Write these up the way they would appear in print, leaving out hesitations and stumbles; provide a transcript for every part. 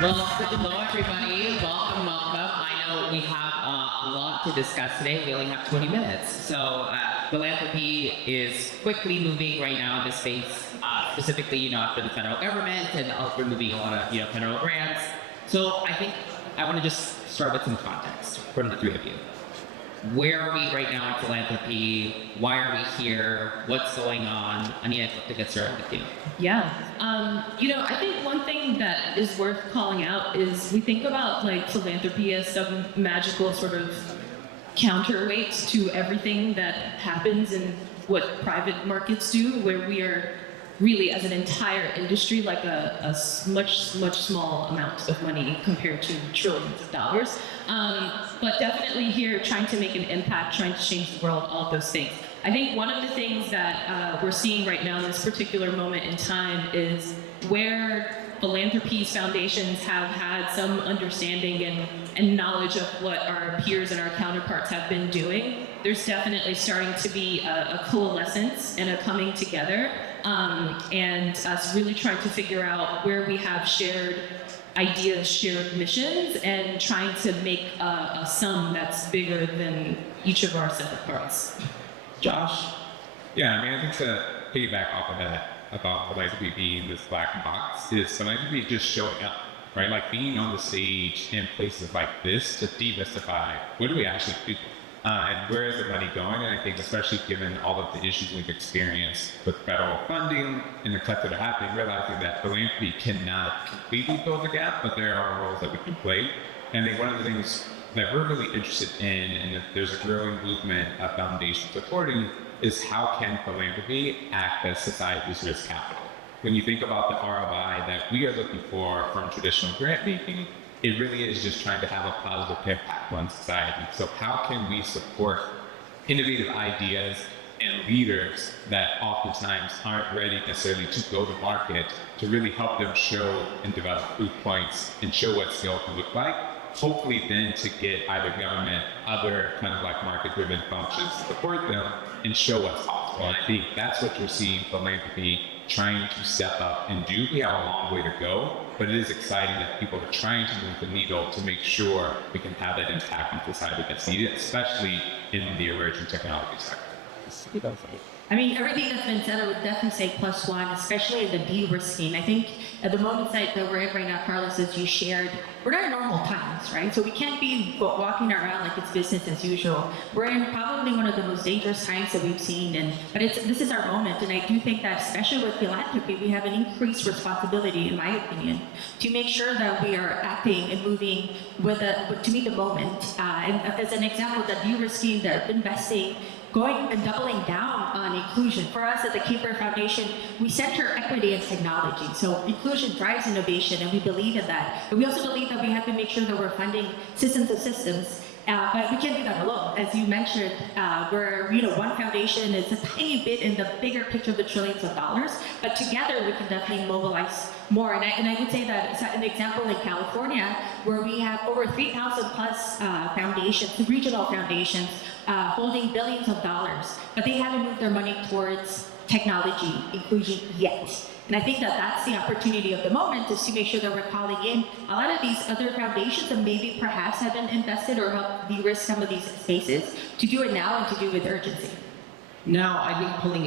Well, hello everybody. Welcome. I know we have a lot to discuss today. We only have 20 minutes. So, philanthropy is quickly moving right now in this space, specifically, after the federal government and we're moving a lot of, federal grants. So, I think I want to just start with some context from the three of you. Where are we right now in philanthropy? Why are we here? What's going on? Aniyia, I'd love to get started with you. Yeah. I think one thing that is worth calling out is we think about like philanthropy as some magical sort of counterweight to everything that happens in what private markets do, where we are really, as an entire industry, like a much small amount of money compared to trillions of dollars. But definitely here, trying to make an impact, trying to change the world, all of those things. I think one of the things that we're seeing right now in this particular moment in time is where philanthropy foundations have had some understanding and knowledge of what our peers and our counterparts have been doing. There's definitely starting to be a coalescence and a coming together, and us really trying to figure out where we have shared ideas, shared missions, and trying to make a sum that's bigger than each of our separate parts. Josh? Yeah, I think to piggyback off of that about philanthropy being this black box is philanthropy just showing up, right? Like being on the stage in places like this to demystify what do we actually do and where is the money going? And I think especially given all of the issues we've experienced with federal funding and the cuts that are happening, realizing that philanthropy cannot completely fill the gap, but there are roles that we can play. And I think one of the things that we're really interested in, and that there's a growing movement of foundations supporting, is how can philanthropy act as society's risk capital? When you think about the ROI that we are looking for from traditional grant making, it really is just trying to have a positive impact on society. So how can we support innovative ideas and leaders that oftentimes aren't ready necessarily to go to market to really help them show and develop proof points and show what scale can look like? Hopefully then to get either government, other kind of like market-driven functions to support them and show what's possible. And I think that's what you're seeing philanthropy trying to step up and do. We have a long way to go, but it is exciting that people are trying to move the needle to make sure we can have that impact in society that's needed, especially in the emerging technology sector. Everything that's been said, I would definitely say +1, especially the de-risking. I think at the moment that we're in right now, Carlos, as you shared, we're not in normal times, right? So we can't be walking around like it's business as usual. We're in probably one of the most dangerous times that we've seen, but this is our moment. And I do think that, especially with philanthropy, we have an increased responsibility, in my opinion, to make sure that we are acting and moving to meet the moment. And as an example, the de-risking, the investing, going and doubling down on inclusion. For us at the Kapor Foundation, we center equity and technology. So inclusion drives innovation, and we believe in that. But we also believe that we have to make sure that we're funding systems of systems. But we can't do that alone. As you mentioned, we're, one foundation is a tiny bit in the bigger picture of the trillions of dollars, but together we can definitely mobilize more. And I would say that it's an example in California, where we have over 3,000 plus foundations, regional foundations, holding billions of dollars, but they haven't moved their money towards technology inclusion yet. And I think that that's the opportunity of the moment, is to make sure that we're calling in a lot of these other foundations that maybe perhaps haven't invested or helped de-risk some of these spaces, to do it now and to do it with urgency. Now, I think going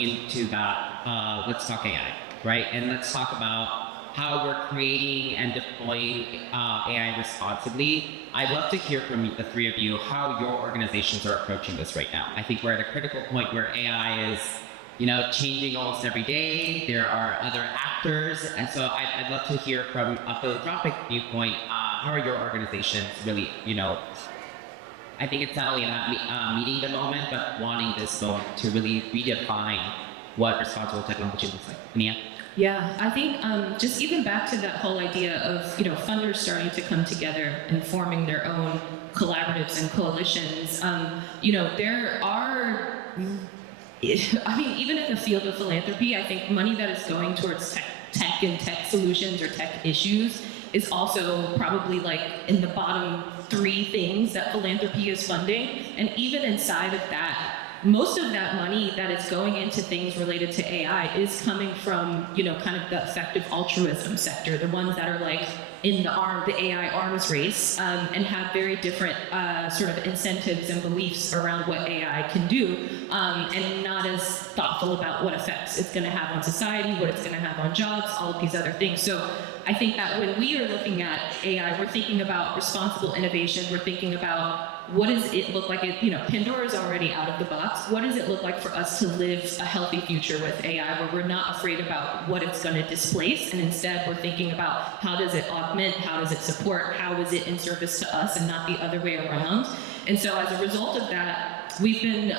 into that, let's talk AI, right? And let's talk about how we're creating and deploying AI responsibly. I'd love to hear from the three of you how your organizations are approaching this right now. I think we're at a critical point where AI is changing almost every day. There are other actors, and so I'd love to hear from a philanthropic viewpoint, how are your organizations really, I think it's not only about meeting the moment, but wanting this moment to really redefine what responsible technology looks like. Aniyia? Yeah, I think just even back to that whole idea of funders starting to come together and forming their own collaboratives and coalitions. There are. Even in the field of philanthropy, I think money that is going towards tech and tech solutions or tech issues is also probably like in the bottom 3 things that philanthropy is funding. And even inside of that, most of that money that is going into things related to AI is coming from, kind of the effective altruism sector, the ones that are like in the AI arms race, and have very different sort of incentives and beliefs around what AI can do, and not as thoughtful about what effects it's going to have on society, what it's going to have on jobs, all of these other things. So I think that when we are looking at AI, we're thinking about responsible innovation. We're thinking about what does it look like? Pandora's already out of the box. What does it look like for us to live a healthy future with AI, where we're not afraid about what it's going to displace, and instead we're thinking about how does it augment, how does it support, how is it in service to us, and not the other way around. And so as a result of that, we've been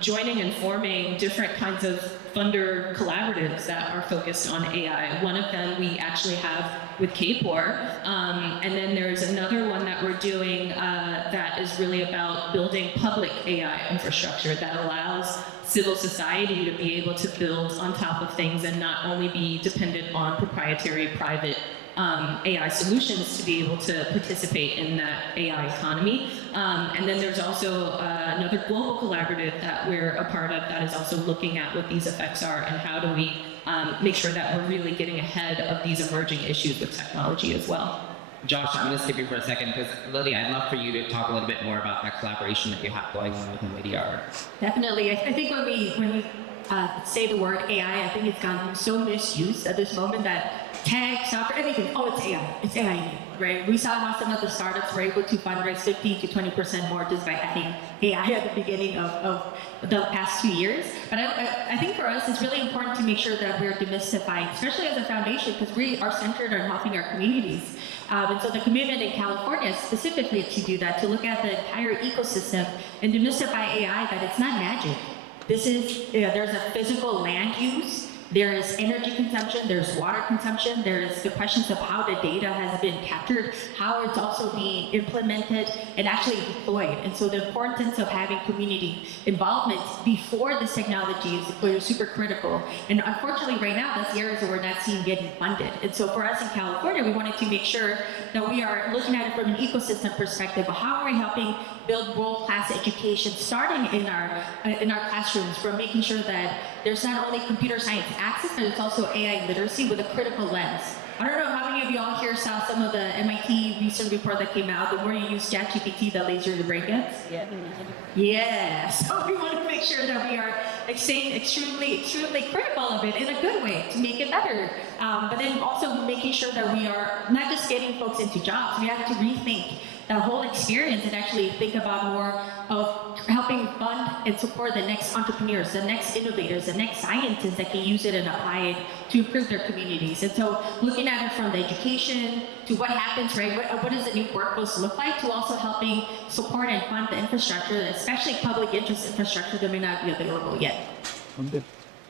joining and forming different kinds of funder collaboratives that are focused on AI. One of them we actually have with Kapor, and then there's another one that we're doing that is really about building public AI infrastructure that allows civil society to be able to build on top of things and not only be dependent on proprietary private AI solutions to be able to participate in that AI economy. And then there's also another global collaborative that we're a part of that is also looking at what these effects are and how do we make sure that we're really getting ahead of these emerging issues with technology as well. Josh, I'm going to skip you for a second because Lili, I'd love for you to talk a little bit more about that collaboration that you have going on with Omidyar. Definitely. I think when we say the word AI, I think it's gotten so misused at this moment that tech, software, everything, it's AI. It's AI, right? We saw how some of the startups were able to fundraise 15 to 20% more just by adding AI at the beginning of the past 2 years. But I think for us, it's really important to make sure that we're demystifying, especially as a foundation, because we are centered on helping our communities. And so the commitment in California specifically to do that, to look at the entire ecosystem and demystify AI, that it's not magic. This is, there's a physical land use, there is energy consumption, there's water consumption, there's the questions of how the data has been captured, how it's also being implemented and actually deployed. And so the importance of having community involvement before this technology is super critical. And unfortunately right now, that's the areas that we're not seeing getting funded. And so for us in California, we wanted to make sure that we are looking at it from an ecosystem perspective. How are we helping build world-class education, starting in our classrooms, from making sure that there's not only computer science access, but it's also AI literacy with a critical lens. I don't know how many of you all here saw some of the MIT recent report that came out, the more you use ChatGPT, the lazier the brain gets. Yeah. So we want to make sure that we are staying extremely critical of it in a good way to make it better. But then also making sure that we are not just getting folks into jobs, we have to rethink that whole experience and actually think about more of helping fund and support the next entrepreneurs, the next innovators, the next scientists that can use it and apply it to improve their communities. And so looking at it from the education to what happens, right? What does the new workforce look like, to also helping support and fund the infrastructure, especially public interest infrastructure that may not be available yet.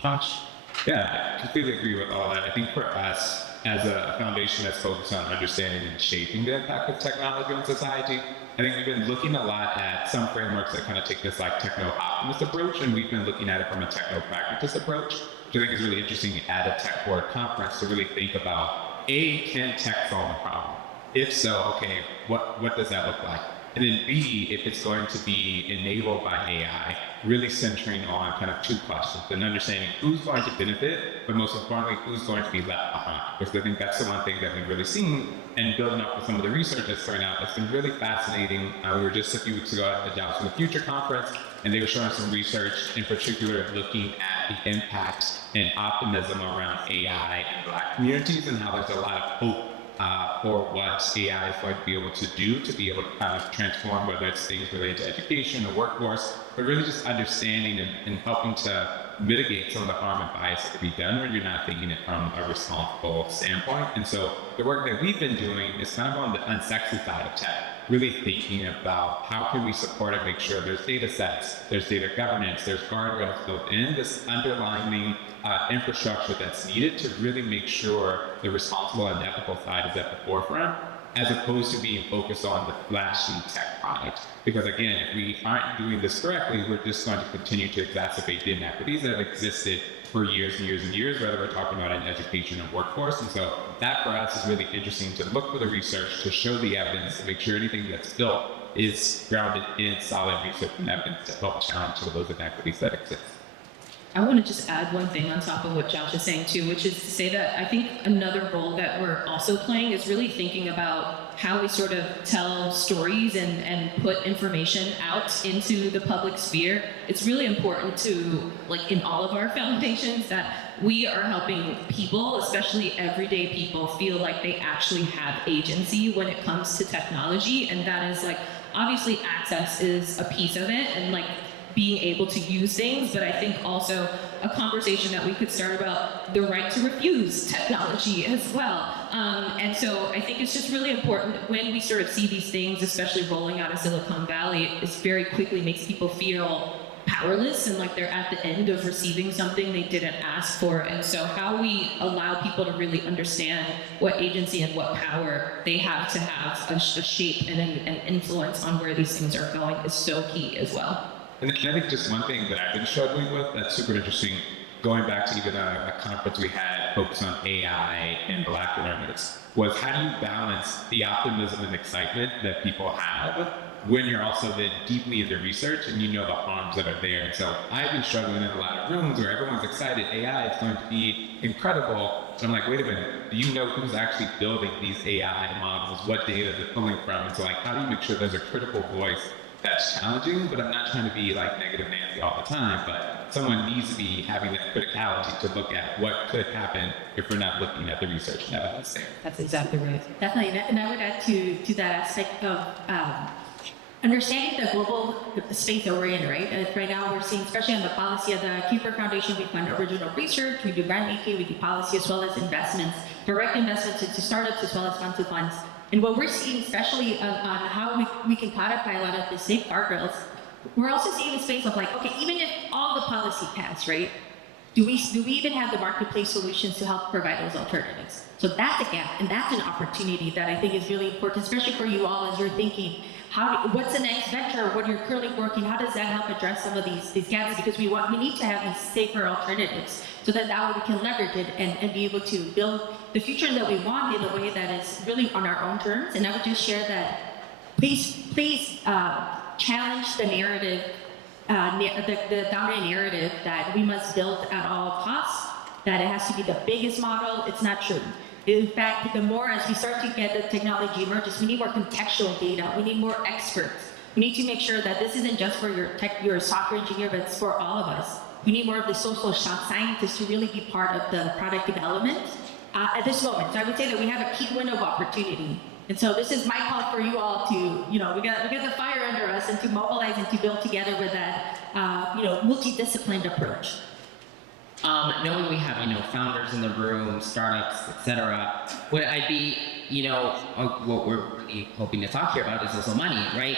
Josh? Yeah, I completely agree with all that. I think for us, as a foundation that's focused on understanding and shaping the impact of technology on society, I think we've been looking a lot at some frameworks that kind of take this like techno-optimist approach, and we've been looking at it from a techno-pragmatist approach, which I think is really interesting at a tech board conference to really think about, A, can tech solve a problem? If so, okay, what does that look like? And then B, if it's going to be enabled by AI, really centering on kind of two questions, and understanding who's going to benefit, but most importantly, who's going to be left behind. Because I think that's the one thing that we've really seen, and building up with some of the research that's coming out, it's been really fascinating. We were just a few weeks ago at the Dallas in the Future conference, and they were showing some research, in particular looking at the impact and optimism around AI in Black communities, and how there's a lot of hope for what AI is going to be able to do, to be able to kind of transform, whether it's things related to education or workforce, but really just understanding and helping to mitigate some of the harm and bias that can be done when you're not thinking it from a responsible standpoint. And so the work that we've been doing is kind of on the unsexy side of tech, really thinking about how can we support and make sure there's data sets, there's data governance, there's guardrails built in, this underlying infrastructure that's needed to really make sure the responsible and ethical side is at the forefront, as opposed to being focused on the flashy tech product. Because again, if we aren't doing this correctly, we're just going to continue to exacerbate the inequities that have existed for years and years and years, whether we're talking about in education or workforce. And so that for us is really interesting, to look for the research, to show the evidence, to make sure anything that's built is grounded in solid research and evidence to help challenge some of those inequities that exist. I want to just add one thing on top of what Josh is saying too, which is to say that I think another role that we're also playing is really thinking about how we sort of tell stories and put information out into the public sphere. It's really important to, like in all of our foundations, that we are helping people, especially everyday people, feel like they actually have agency when it comes to technology. And that is like, obviously access is a piece of it, and like being able to use things, but I think also a conversation that we could start about the right to refuse technology as well. And so I think it's just really important when we sort of see these things, especially rolling out of Silicon Valley, it very quickly makes people feel powerless and like they're at the end of receiving something they didn't ask for. And so how we allow people to really understand what agency and what power they have to have a shape and an influence on where these things are going is so key as well. And I think just one thing that I've been struggling with that's super interesting, going back to even a conference we had focused on AI and Black learners, was how do you balance the optimism and excitement that people have when you're also then deeply into research and you know the harms that are there. And so I've been struggling in a lot of rooms where everyone's excited, AI is going to be incredible. And I'm like, wait a minute, do you know who's actually building these AI models, what data they're pulling from? And so like, how do you make sure there's a critical voice that's challenging? But I'm not trying to be like negative Nancy all the time, but someone needs to be having that criticality to look at what could happen if we're not looking at the research and evidence there. That's exactly right. Definitely, and I would add to that aspect of understanding the global space that we're in, right? Right now we're seeing, especially on the policy of the Kapor Foundation, we fund original research, we do grant making, we do policy as well as investments, direct investments into startups as well as fund-to-funds. And what we're seeing, especially on how we can codify a lot of the safe guardrails, we're also seeing the space of like, okay, even if all the policy passed, right? Do we even have the marketplace solutions to help provide those alternatives? So that's a gap, and that's an opportunity that I think is really important, especially for you all as you're thinking, what's the next venture? What you're currently working? How does that help address some of these gaps? Because we need to have these safer alternatives, so that way we can leverage it and be able to build the future that we want in a way that is really on our own terms. And I would just share that please challenge the narrative, the dominant narrative that we must build at all costs, that it has to be the biggest model. It's not true. In fact, the more as we start to get the technology emerges, we need more contextual data. We need more experts. We need to make sure that this isn't just for your software engineer, but it's for all of us. We need more of the social scientists to really be part of the product development at this moment. So I would say that we have a key window of opportunity. And so this is my call for you all to, we got the fire under us, and to mobilize and to build together with that, multidisciplined approach. Knowing we have, founders in the room, startups, etc., would I be, what we're really hoping to talk here about is also money, right?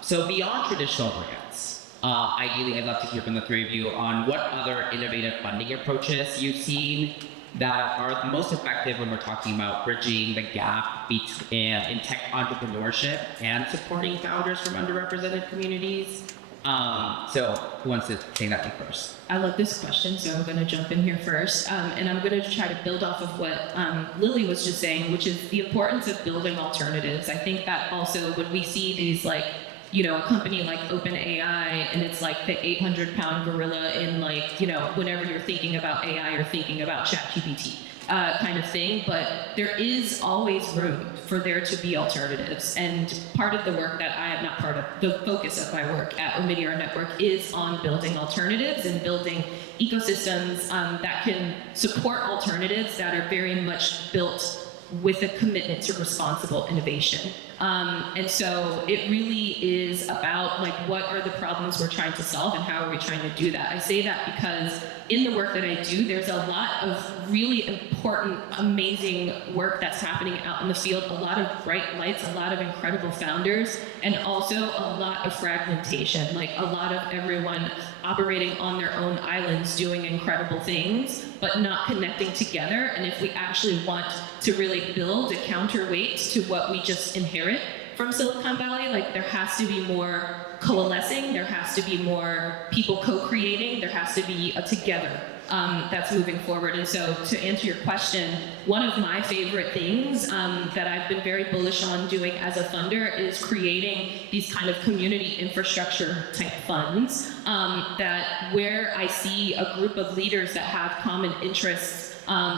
So beyond traditional grants, ideally I'd love to hear from the three of you on what other innovative funding approaches you've seen that are the most effective when we're talking about bridging the gap in tech entrepreneurship and supporting founders from underrepresented communities. So who wants to take that one first? I love this question, so I'm going to jump in here first. And I'm going to try to build off of what Lili was just saying, which is the importance of building alternatives. I think that also when we see these a company like OpenAI, and it's like the 800-pound gorilla in whenever you're thinking about AI or thinking about ChatGPT kind of thing, but there is always room for there to be alternatives. And part of the work that the focus of my work at Omidyar Network is on building alternatives and building ecosystems that can support alternatives that are very much built with a commitment to responsible innovation. And so it really is about what are the problems we're trying to solve and how are we trying to do that. I say that because in the work that I do, there's a lot of really important, amazing work that's happening out in the field, a lot of bright lights, a lot of incredible founders, and also a lot of fragmentation, a lot of everyone operating on their own islands doing incredible things, but not connecting together. And if we actually want to really build a counterweight to what we just inherit from Silicon Valley, there has to be more coalescing, there has to be more people co-creating, there has to be a together that's moving forward. And so to answer your question, one of my favorite things that I've been very bullish on doing as a funder is creating these kind of community infrastructure type funds that where I see a group of leaders that have common interests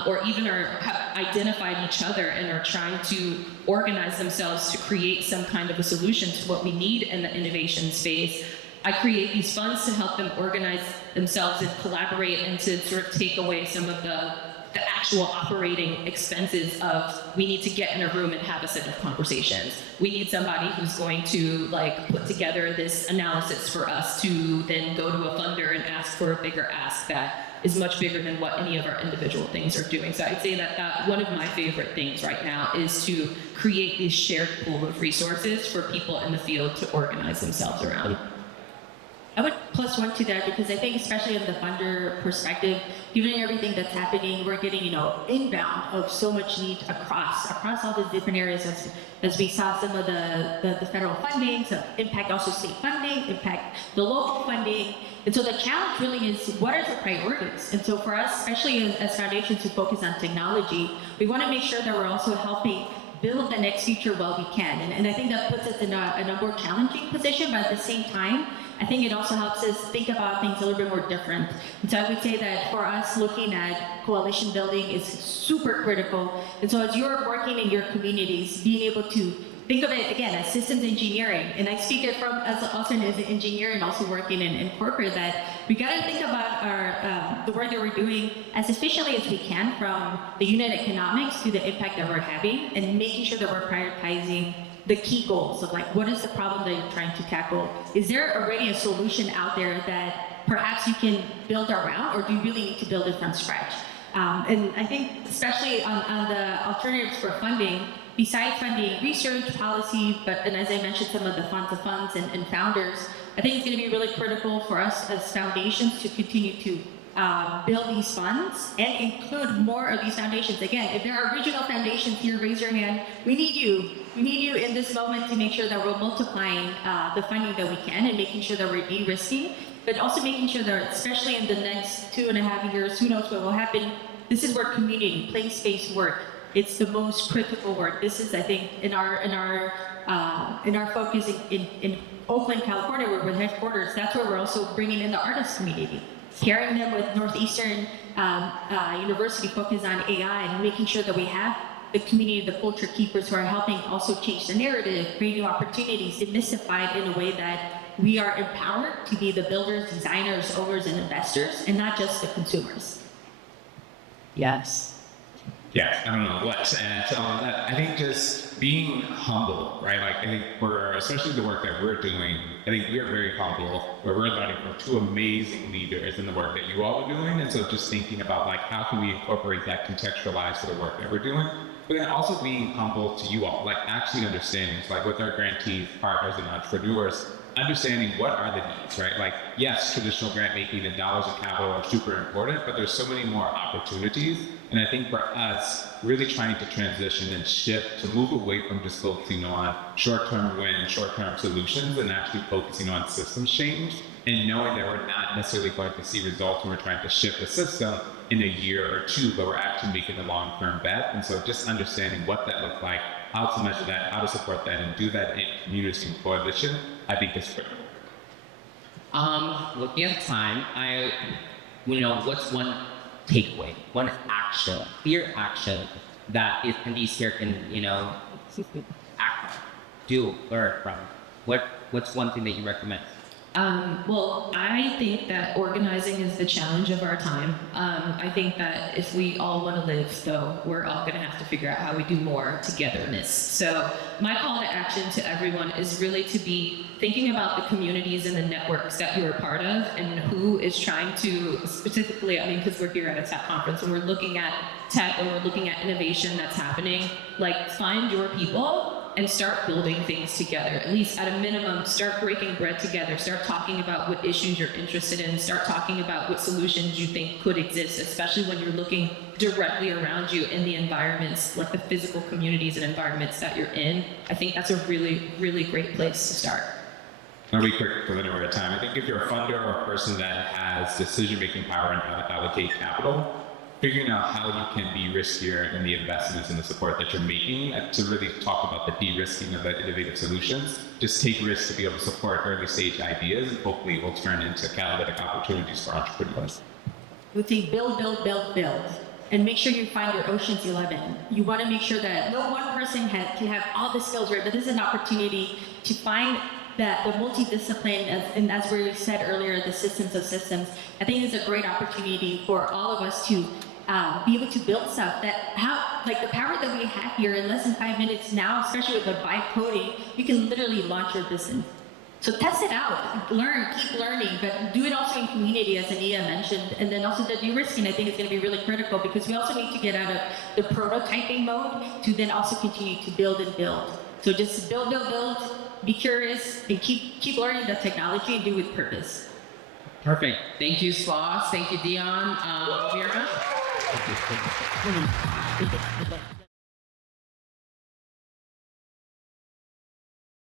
or even have identified each other and are trying to organize themselves to create some kind of a solution to what we need in the innovation space. I create these funds to help them organize themselves and collaborate and to sort of take away some of the actual operating expenses of we need to get in a room and have a set of conversations. We need somebody who's going to like put together this analysis for us to then go to a funder and ask for a bigger ask that is much bigger than what any of our individual things are doing. So I'd say that one of my favorite things right now is to create this shared pool of resources for people in the field to organize themselves around. I would plus one to that because I think especially in the funder perspective, given everything that's happening, we're getting, inbound of so much need across all the different areas as we saw some of the federal funding, so impact also state funding, impact the local funding. And so the challenge really is what are the priorities? And so for us, especially as foundations who focus on technology, we want to make sure that we're also helping build the next future while we can. And I think that puts us in a more challenging position, but at the same time, I think it also helps us think about things a little bit more different. And so I would say that for us, looking at coalition building is super critical. And so as you're working in your communities, being able to think of it again as systems engineering, and I speak it from as an engineer and also working in corporate, that we got to think about our the work that we're doing as efficiently as we can, from the unit economics to the impact that we're having, and making sure that we're prioritizing the key goals of like, what is the problem that you're trying to tackle? Is there already a solution out there that perhaps you can build around, or do you really need to build it from scratch? And I think especially on the alternatives for funding, besides funding research, policy, and as I mentioned, some of the funds of funds and founders, I think it's going to be really critical for us as foundations to continue to build these funds and include more of these foundations. Again, if there are regional foundations here, raise your hand. We need you. We need you in this moment to make sure that we're multiplying the funding that we can and making sure that we're de-risking, but also making sure that, especially in the next 2.5 years, who knows what will happen, this is where community, place-based work, it's the most critical work. This is, I think, in our focus in Oakland, California, where we're headquarters. That's where we're also bringing in the artist community, pairing them with Northeastern University focus on AI, and making sure that we have the community, the culture keepers who are helping also change the narrative, create new opportunities, demystify it in a way that we are empowered to be the builders, designers, owners, and investors, and not just the consumers. Yes. Yeah, I don't know what to add to all of that. I think just being humble, right? Like, I think especially the work that we're doing, I think we are very humble, where we're learning from two amazing leaders in the work that you all are doing. And so just thinking about like, how can we incorporate that, contextualize to the work that we're doing? But then also being humble to you all, like actually understanding, like with our grantees, partners, and entrepreneurs, understanding what are the needs, right? Like, yes, traditional grant making and dollars and capital are super important, but there's so many more opportunities. And I think for us, really trying to transition and shift to move away from just focusing on short-term win, short-term solutions, and actually focusing on systems change, and knowing that we're not necessarily going to see results when we're trying to shift the system in a year or two, but we're actually making a long-term bet. And so just understanding what that looks like, how to measure that, how to support that, and do that in community and coalition, I think is critical. Looking at time, what's one takeaway, one action, clear action that attendees here can, act on, do, learn from? What's one thing that you recommend? Well, I think that organizing is the challenge of our time. I think that if we all want to live, though, we're all going to have to figure out how we do more togetherness. So my call to action to everyone is really to be thinking about the communities and the networks that you're a part of, and who is trying to specifically, because we're here at a tech conference and we're looking at tech and we're looking at innovation that's happening, like find your people and start building things together. At least at a minimum, start breaking bread together, start talking about what issues you're interested in, start talking about what solutions you think could exist, especially when you're looking directly around you in the environments, like the physical communities and environments that you're in. I think that's a really, really great place to start. I'll be quick because I know we're at time. I think if you're a funder or a person that has decision-making power and how to allocate capital, figuring out how you can be riskier in the investments and the support that you're making to really talk about the de-risking of the innovative solutions. Just take risks to be able to support early stage ideas, and hopefully it will turn into catalytic opportunities for entrepreneurs. We think build, build, build, build. And make sure you find your Ocean's 11. You want to make sure that no one person can have all the skills, right? But this is an opportunity to find that the multidiscipline, and as we said earlier, the systems of systems. I think it's a great opportunity for all of us to be able to build stuff that like the power that we have here in less than 5 minutes now, especially with the vibe coding, you can literally launch your business. So test it out, learn, keep learning, but do it also in community, as Aniyia mentioned, and then also the de-risking, I think is going to be really critical because we also need to get out of the prototyping mode to then also continue to build and build. So just build, build, build, be curious, and keep learning the technology and do it with purpose. Perfect. Thank you, Sloss. Thank you, Dion. Vera?